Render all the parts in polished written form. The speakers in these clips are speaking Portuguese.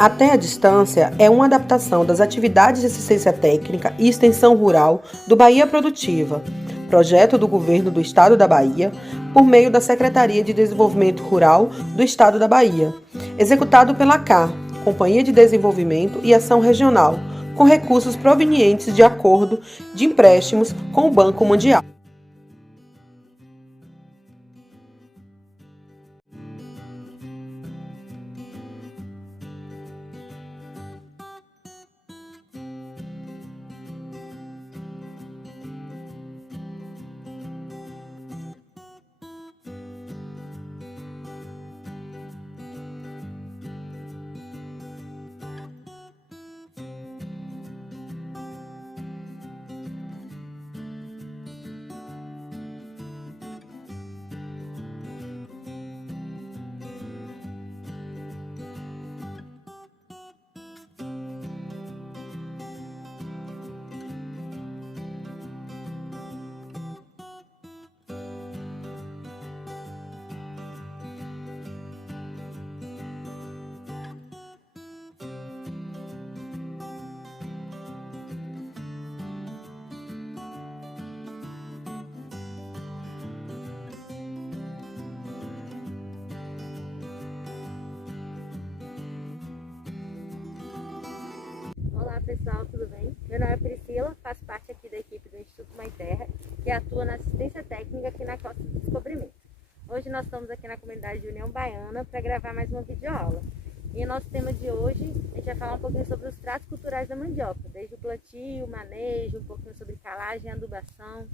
Até a Distância é uma adaptação das atividades de assistência técnica e extensão rural do Bahia Produtiva, projeto do Governo do Estado da Bahia, por meio da Secretaria de Desenvolvimento Rural do Estado da Bahia, executado pela CAR, Companhia de Desenvolvimento e Ação Regional, com recursos provenientes de acordo de empréstimos com o Banco Mundial. Olá pessoal, tudo bem? Meu nome é Priscila, faço parte aqui da equipe do Instituto Mãe Terra, que atua na assistência técnica aqui na Costa do Descobrimento. Hoje nós estamos aqui na comunidade de União Baiana para gravar mais uma videoaula. E o nosso tema de hoje, a gente vai falar um pouquinho sobre os tratos culturais da mandioca, desde o plantio, manejo, um pouquinho sobre calagem, adubação.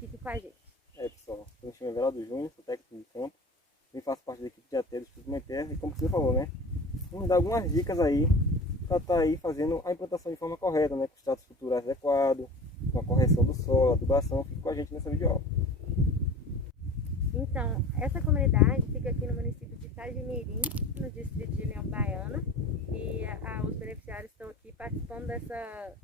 Fique com a gente. Pessoal, eu me chamo Everaldo Júnior, sou técnico de campo, e faço parte da equipe de AT do Instituto Mãe Terra, e como você falou, né? Vamos dar algumas dicas aí para estar aí fazendo a implantação de forma correta, né? Com os tratos culturais adequados, com a correção do solo, adubação. Fique com a gente nessa videoaula. Então, essa comunidade fica aqui no município de Itajimirim, no distrito de União Baiana, e os beneficiários estão aqui participando dessa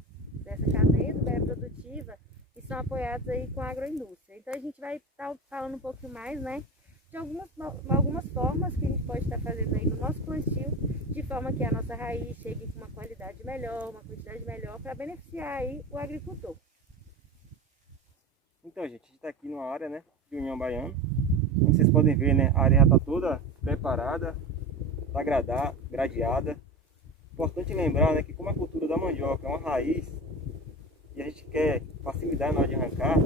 cadeia do Bahia Produtiva e são apoiados aí com a agroindústria. Então a gente vai estar falando um pouquinho mais, né, de algumas formas que a gente pode estar fazendo aí no nosso plantio, de forma que a nossa raiz chegue com uma qualidade melhor, uma quantidade melhor, para beneficiar aí o agricultor. Então, gente, a gente está aqui numa área, né, de União Baiana. Como vocês podem ver, né, a área já está toda preparada, está gradeada. Importante lembrar, né, que como a cultura da mandioca é uma raiz e a gente quer facilidade na hora de arrancar,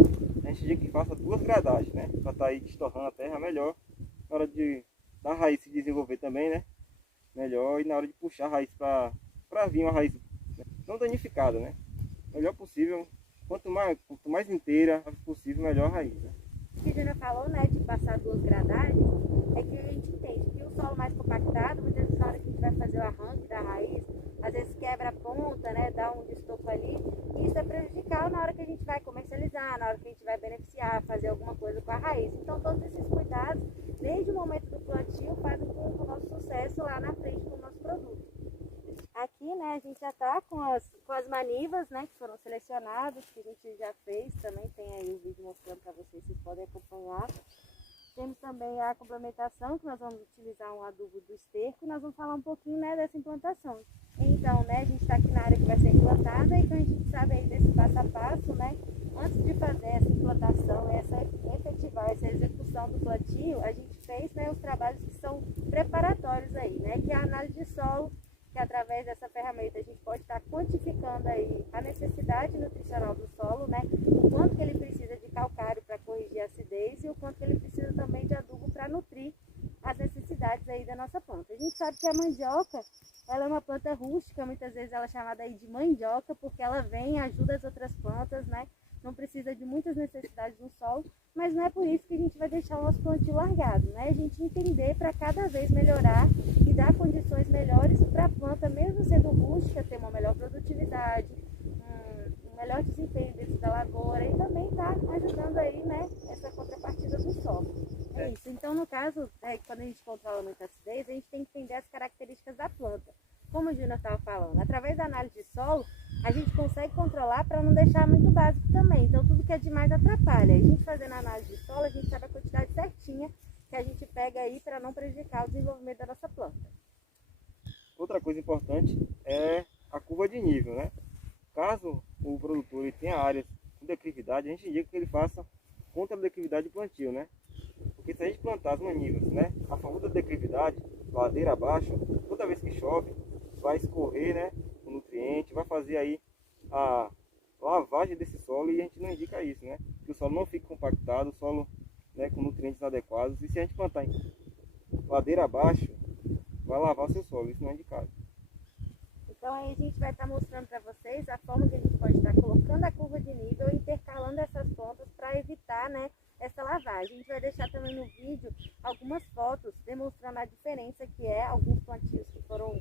a gente diz que faça duas gradagens, né, para estar aí estorrando a terra melhor, na hora da raiz se desenvolver também, né, melhor, e na hora de puxar a raiz para vir uma raiz, né, não danificada, né, melhor possível. Quanto mais inteira possível, melhor a raiz, né? O que a Júnior falou, né, de passar duas gradagens, é que a gente entende que o solo mais compactado, muitas vezes na hora que a gente vai fazer o arranque da raiz, às vezes quebra a ponta, né, dá um destopo ali, e isso é prejudicial na hora que a gente vai comercializar, na hora que a gente vai beneficiar, fazer alguma coisa com a raiz. Então todos esses cuidados, desde o momento do plantio, fazem com o nosso sucesso lá na frente do nosso produto. Aqui, né, a gente já está com as manivas, né, que foram selecionadas, que a gente já fez, também tem aí o vídeo mostrando para vocês podem acompanhar. Temos também a complementação, que nós vamos utilizar um adubo do esterco, e nós vamos falar um pouquinho, né, dessa implantação. Então, né, a gente está aqui na área que vai ser implantada, então a gente sabe aí desse passo a passo, né, antes de fazer essa implantação, efetivar essa execução do plantio, a gente fez, né, os trabalhos que são preparatórios aí, né, que é a análise de solo, que através dessa ferramenta a gente pode estar quantificando aí a necessidade nutricional do solo, né? O quanto que ele precisa de calcário para corrigir a acidez e o quanto que ele precisa também de adubo para nutrir as necessidades aí da nossa planta. A gente sabe que a mandioca, ela é uma planta rústica, muitas vezes ela é chamada aí de mandioca, porque ela vem e ajuda as outras plantas, né? Não precisa de muitas necessidades no solo, mas não é por isso que a gente vai deixar o nosso plantio largado, né? A gente entender para cada vez melhorar e dar condições melhores para a planta, mesmo sendo rústica, ter uma melhor produtividade, um melhor desempenho dentro da lavoura e também está ajudando aí, né, essa contrapartida do solo. É isso. Então, no caso, quando a gente controla muita acidez, a gente tem que entender as características da planta. Como o Júnior estava falando, através da análise de solo, a gente consegue controlar para não deixar muito básico também. Então, tudo que é demais atrapalha. A gente fazendo a análise de solo, a gente sabe a quantidade certinha que a gente pega aí para não prejudicar o desenvolvimento da nossa planta. Outra outra coisa importante é a curva de nível, né? Caso o produtor ele tenha áreas com declividade, a gente indica que ele faça contra a declividade de plantio, né? Porque se a gente plantar as manivas, né, a favor da declividade, ladeira abaixo, toda vez que chove, vai escorrer, né, o nutriente, vai fazer aí a lavagem desse solo, e a gente não indica isso, né? Que o solo não fique compactado, o solo, né, com nutrientes adequados, e se a gente plantar em ladeira abaixo, vai lavar seu solo, isso não é indicado. Então aí a gente vai estar mostrando para vocês a forma que a gente pode estar colocando a curva de nível, intercalando essas pontas para evitar, né, essa lavagem. A gente vai deixar também no vídeo algumas fotos demonstrando a diferença que é alguns plantios que foram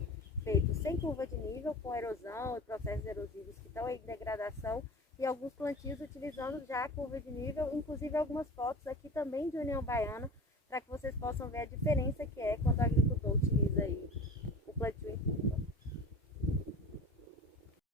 feitos sem curva de nível, com erosão e processos erosivos que estão em degradação, e alguns plantios utilizando já a curva de nível, inclusive algumas fotos aqui também de União Baiana, para que vocês possam ver a diferença que é quando o agricultor utiliza aí o plantio em curva.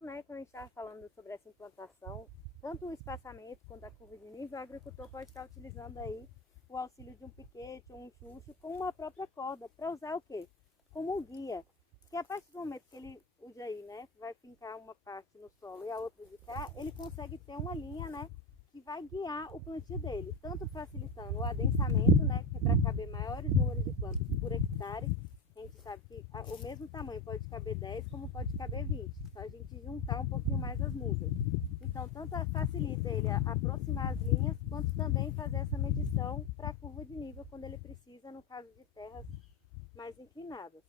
Né, quando a gente estava falando sobre essa implantação, tanto o espaçamento quanto a curva de nível, o agricultor pode estar utilizando aí o auxílio de um piquete ou um chucho com uma própria corda, para usar o quê? Como guia. Porque a partir do momento que ele usa aí, né, vai fincar uma parte no solo e a outra de cá, ele consegue ter uma linha, né, que vai guiar o plantio dele, tanto facilitando o adensamento, né, que é para caber maiores números de plantas por hectare. A gente sabe que o mesmo tamanho pode caber 10 como pode caber 20, só a gente juntar um pouquinho mais as mudas. Então, tanto facilita ele a aproximar as linhas, quanto também fazer essa medição para a curva de nível quando ele precisa, no caso de terras mais inclinadas.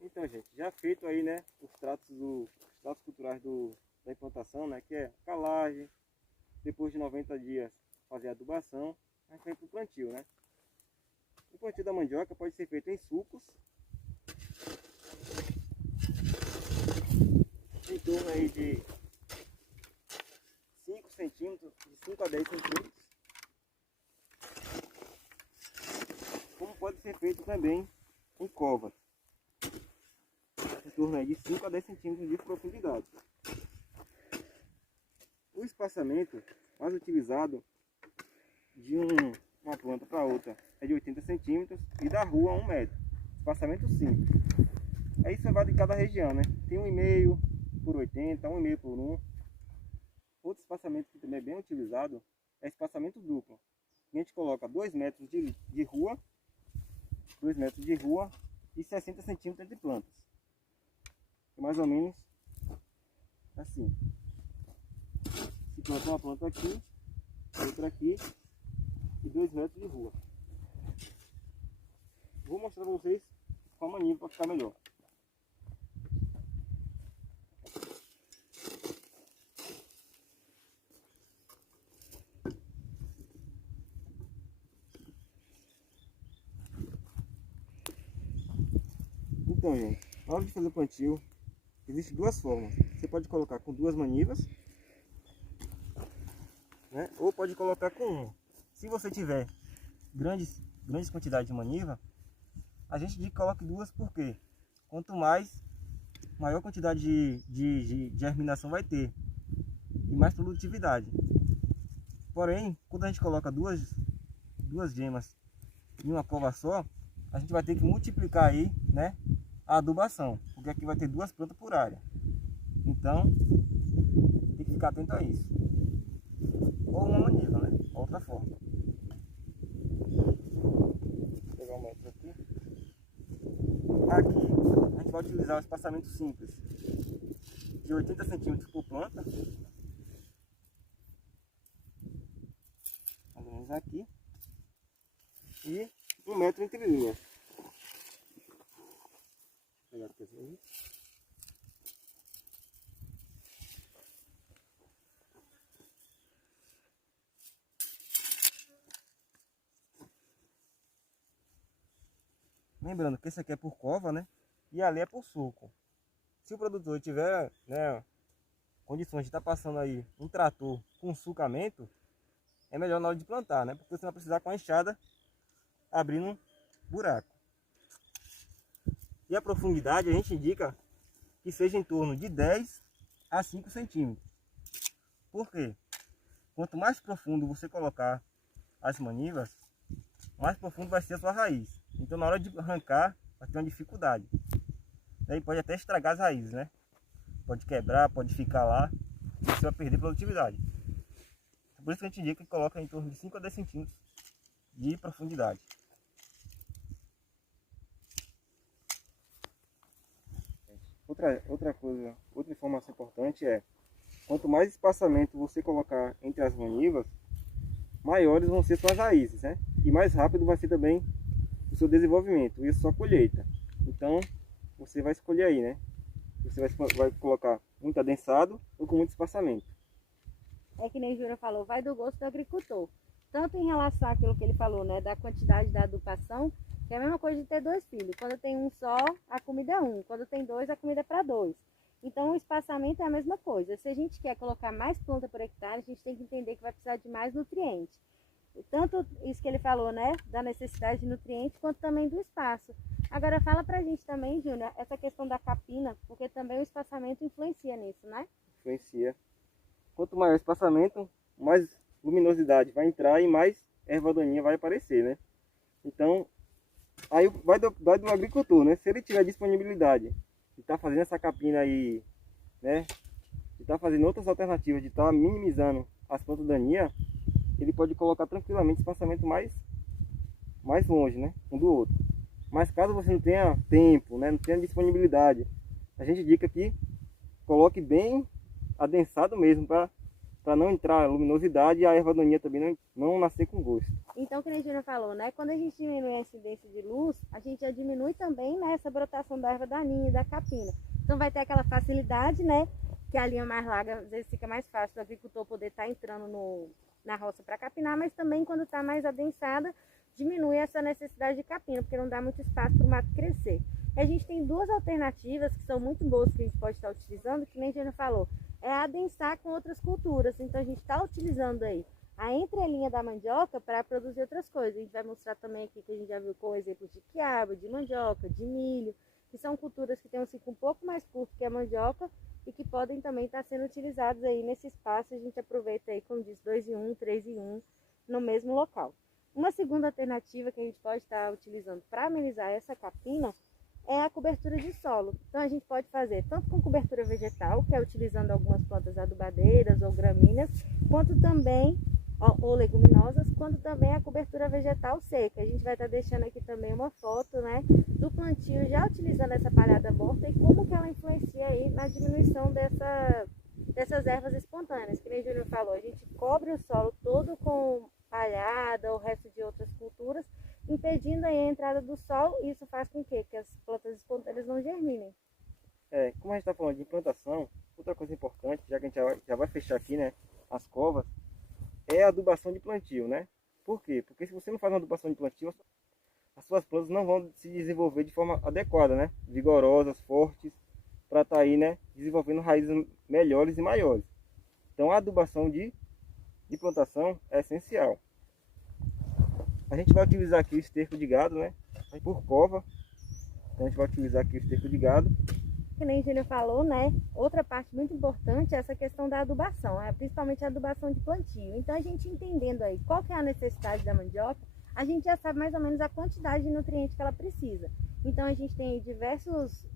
Então, gente, já feito aí, né, os tratos culturais da implantação, né, que é calagem, depois de 90 dias fazer a adubação, a gente vem para o plantio, né. O plantio da mandioca pode ser feito em sulcos, em torno aí de 5 centímetros, de 5 a 10 centímetros, como pode ser feito também em covas, em torno aí de 5 a 10 centímetros de profundidade. O espaçamento mais utilizado de uma planta para outra é de 80 centímetros e da rua a 1 metro. Espaçamento simples. Aí isso vai de cada região, né? Tem 1,5 por 80, 1,5 por 1. Outro espaçamento que também é bem utilizado é espaçamento duplo. A gente coloca 2 metros de rua, 2 metros de rua e 60 centímetros de plantas. É mais ou menos assim. Se planta uma planta aqui, outra aqui e 2 metros de rua. Vou mostrar para vocês com a maniva para ficar melhor. Então, gente, na hora de fazer o plantio, existem duas formas. Você pode colocar com 2 manivas, né? Ou pode colocar com uma. Se você tiver grandes quantidades de maniva, a gente diz que coloque 2, porque quanto maior quantidade de germinação vai ter e mais produtividade. Porém, quando a gente coloca duas gemas em uma cova só, a gente vai ter que multiplicar aí, né, a adubação, porque aqui vai ter 2 plantas por área. Então, tem que ficar atento a isso. Ou uma maniva, né? Outra forma. Vou pegar um metro aqui. Aqui, a gente vai utilizar o espaçamento simples de 80 centímetros por planta. Mais ou menos aqui. E 1 metro entre linhas. Vou pegar aqui assim. Lembrando que esse aqui é por cova, né? E ali é por sulco. Se o produtor tiver, né, condições de estar passando aí um trator com sulcamento, é melhor na hora de plantar, né? Porque você vai precisar com a enxada abrindo um buraco. E a profundidade a gente indica que seja em torno de 10 a 5 centímetros. Por quê? Quanto mais profundo você colocar as manivas, mais profundo vai ser a sua raiz. Então na hora de arrancar vai ter uma dificuldade. Daí pode até estragar as raízes, né? Pode quebrar, pode ficar lá e você vai perder produtividade. Por isso que a gente indica que coloca em torno de 5 a 10 centímetros de profundidade. Outra coisa, outra informação importante é: quanto mais espaçamento você colocar entre as manivas, maiores vão ser suas raízes, né? E mais rápido vai ser também o seu desenvolvimento e a sua colheita. Então você vai escolher aí, né? Você vai colocar muito adensado ou com muito espaçamento. É que nem o Júnior falou, vai do gosto do agricultor. Tanto em relação àquilo que ele falou, né, da quantidade da adubação, que é a mesma coisa de ter 2 filhos. Quando tem um só, a comida é 1. Quando tem 2, a comida é para 2. Então o espaçamento é a mesma coisa. Se a gente quer colocar mais planta por hectare, a gente tem que entender que vai precisar de mais nutrientes. Tanto isso que ele falou, né, da necessidade de nutrientes, quanto também do espaço. Agora fala pra gente também, Júnior, essa questão da capina, porque também o espaçamento influencia nisso, né? Influencia. Quanto maior o espaçamento, mais luminosidade vai entrar e mais erva daninha vai aparecer, né? Então, aí vai do agricultor, né? Se ele tiver disponibilidade de estar fazendo essa capina aí, né? De estar fazendo outras alternativas, de estar minimizando as plantas daninhas, ele pode colocar tranquilamente espaçamento mais longe, né? Um do outro. Mas caso você não tenha tempo, né? Não tenha disponibilidade, a gente indica que coloque bem adensado mesmo, para não entrar luminosidade e a erva daninha também não nascer com gosto. Então, como a Regina falou, né? Quando a gente diminui a incidência de luz, a gente já diminui também, né, essa brotação da erva daninha e da capina. Então vai ter aquela facilidade, né? Que a linha mais larga, às vezes fica mais fácil do agricultor poder estar entrando na roça para capinar, mas também quando está mais adensada, diminui essa necessidade de capina, porque não dá muito espaço para o mato crescer. E a gente tem 2 alternativas que são muito boas que a gente pode estar utilizando, que nem a Regina falou, é adensar com outras culturas. Então a gente está utilizando aí a entrelinha da mandioca para produzir outras coisas. A gente vai mostrar também aqui que a gente já viu com exemplos de quiabo, de mandioca, de milho, que são culturas que têm um ciclo um pouco mais curto que a mandioca e que podem também estar sendo utilizados aí nesse espaço. A gente aproveita aí, como diz, 2 em 1, 3 em 1 no mesmo local. Uma segunda alternativa que a gente pode estar utilizando para amenizar essa capina é a cobertura de solo. Então a gente pode fazer tanto com cobertura vegetal, que é utilizando algumas plantas adubadeiras ou gramíneas, quanto também, ou leguminosas, quanto também a cobertura vegetal seca. A gente vai estar deixando aqui também uma foto, né, do plantio já utilizando essa palhada morta e como que ela influencia aí na diminuição dessas ervas espontâneas. Que nem o Júnior falou, a gente cobre o solo todo com palhada ou resto de outras culturas, impedindo aí a entrada do sol, e isso faz com que as plantas espontâneas não germinem. Como a gente está falando de implantação, outra coisa importante, já que a gente já vai fechar aqui, né, as covas, é a adubação de plantio, né? Por quê? Porque se você não faz uma adubação de plantio, as suas plantas não vão se desenvolver de forma adequada, né? Vigorosas, fortes, para estar aí, né, desenvolvendo raízes melhores e maiores. Então a adubação de plantação é essencial. A gente vai utilizar aqui o esterco de gado, né? Por cova. Então a gente vai utilizar aqui o esterco de gado. Que nem o Júnior falou, né? Outra parte muito importante é essa questão da adubação, principalmente a adubação de plantio. Então a gente entendendo aí qual que é a necessidade da mandioca, a gente já sabe mais ou menos a quantidade de nutrientes que ela precisa. Então a gente tem diversos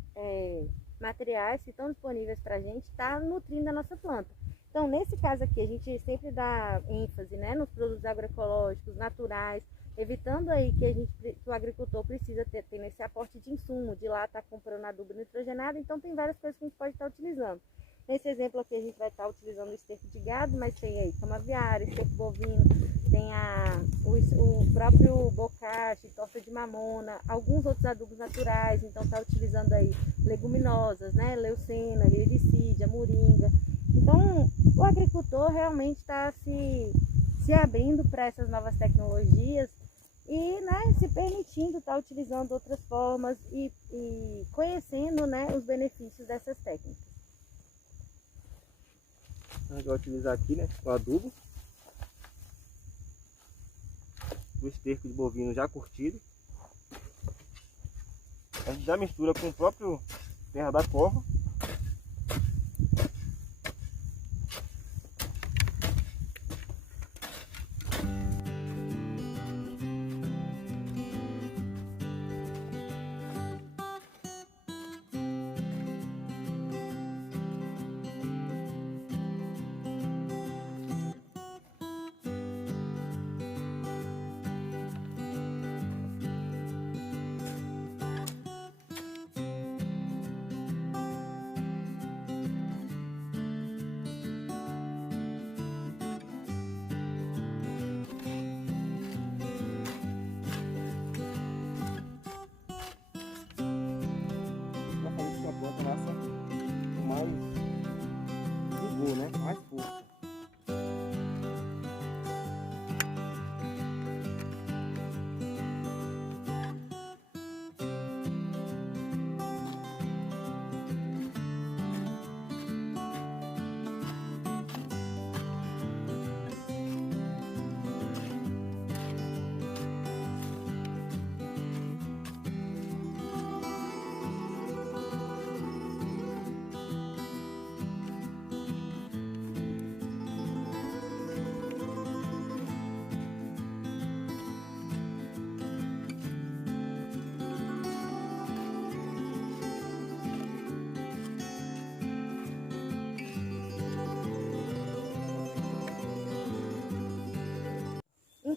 materiais que estão disponíveis para a gente estar nutrindo a nossa planta. Então nesse caso aqui a gente sempre dá ênfase, né, nos produtos agroecológicos, naturais, evitando aí que o agricultor precisa ter esse aporte de insumo, de lá estar comprando adubo nitrogenado. Então tem várias coisas que a gente pode estar utilizando. Nesse exemplo aqui a gente vai estar utilizando o esterco de gado, mas tem aí cama aviária, esterco bovino, tem o próprio bocache, torta de mamona, alguns outros adubos naturais. Então está utilizando aí leguminosas, né, leucena, liricídia, moringa. Então o agricultor realmente está se abrindo para essas novas tecnologias e, né, se permitindo estar utilizando outras formas e conhecendo, né, os benefícios dessas técnicas. A gente vai utilizar aqui, né, o adubo, o esterco de bovino já curtido. A gente já mistura com o próprio terra da cova.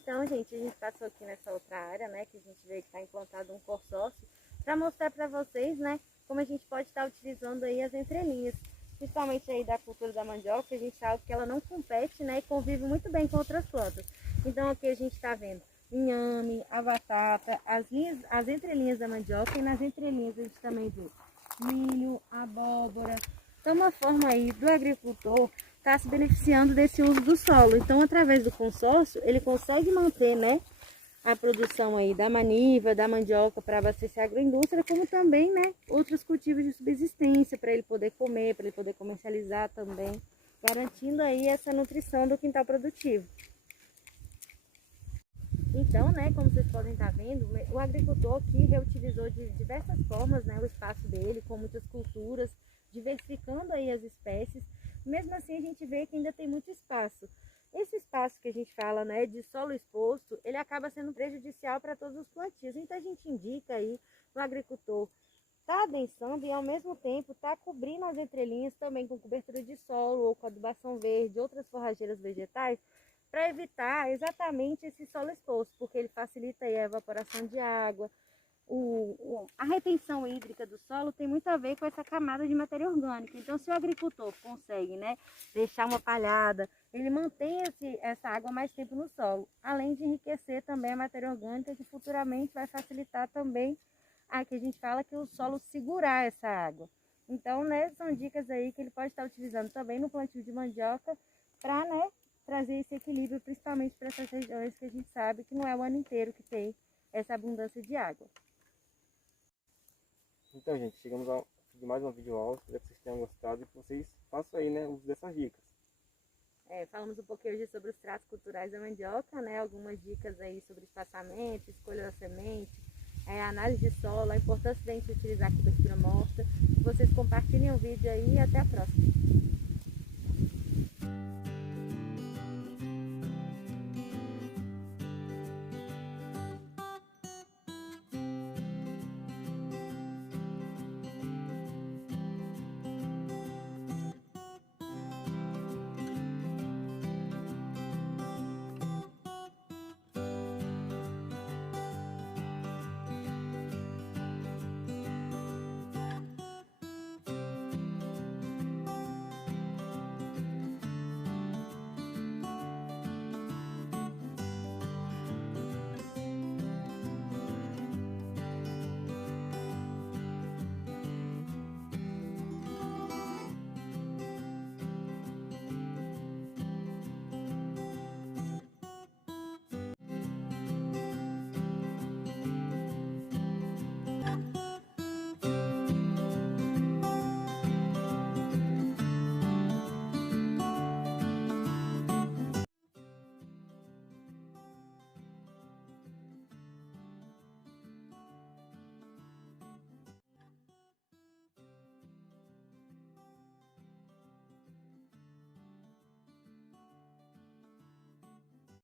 Então, gente, a gente passou aqui nessa outra área, né, que a gente vê que está implantado um consórcio, para mostrar para vocês, né, como a gente pode estar utilizando aí as entrelinhas, principalmente aí da cultura da mandioca. A gente sabe que ela não compete, né, e convive muito bem com outras plantas. Então aqui a gente está vendo inhame, a batata, as entrelinhas da mandioca, e nas entrelinhas a gente também vê milho, abóbora. Então uma forma aí do agricultor estar se beneficiando desse uso do solo. Então através do consórcio ele consegue manter, né, a produção aí da maniva, da mandioca para abastecer a agroindústria, como também, né, outros cultivos de subsistência para ele poder comer, para ele poder comercializar também, garantindo aí essa nutrição do quintal produtivo. Então, né, como vocês podem estar vendo, o agricultor aqui reutilizou de diversas formas, né, o espaço dele, com muitas culturas, diversificando aí as espécies. Mesmo assim, a gente vê que ainda tem muito espaço. Esse espaço que a gente fala, né, de solo exposto, ele acaba sendo prejudicial para todos os plantios. Então a gente indica aí o agricultor tá adensando e ao mesmo tempo tá cobrindo as entrelinhas também com cobertura de solo ou com adubação verde, outras forrageiras vegetais, para evitar exatamente esse solo exposto, porque ele facilita aí a evaporação de água. A retenção hídrica do solo tem muito a ver com essa camada de matéria orgânica. Então, se o agricultor consegue, né, deixar uma palhada, ele mantém essa água mais tempo no solo, além de enriquecer também a matéria orgânica, que futuramente vai facilitar também que a gente fala que o solo segurar essa água. Então, né, são dicas aí que ele pode estar utilizando também no plantio de mandioca para, né, trazer esse equilíbrio, principalmente para essas regiões que a gente sabe que não é o ano inteiro que tem essa abundância de água. Então, gente, chegamos ao fim de mais uma videoaula. Espero que vocês tenham gostado e que vocês façam aí, né, uso dessas dicas. Falamos um pouquinho hoje sobre os tratos culturais da mandioca, né? Algumas dicas aí sobre espaçamento, escolha da semente, análise de solo, a importância da gente utilizar a cobertura morta. Vocês compartilhem o vídeo aí e até a próxima.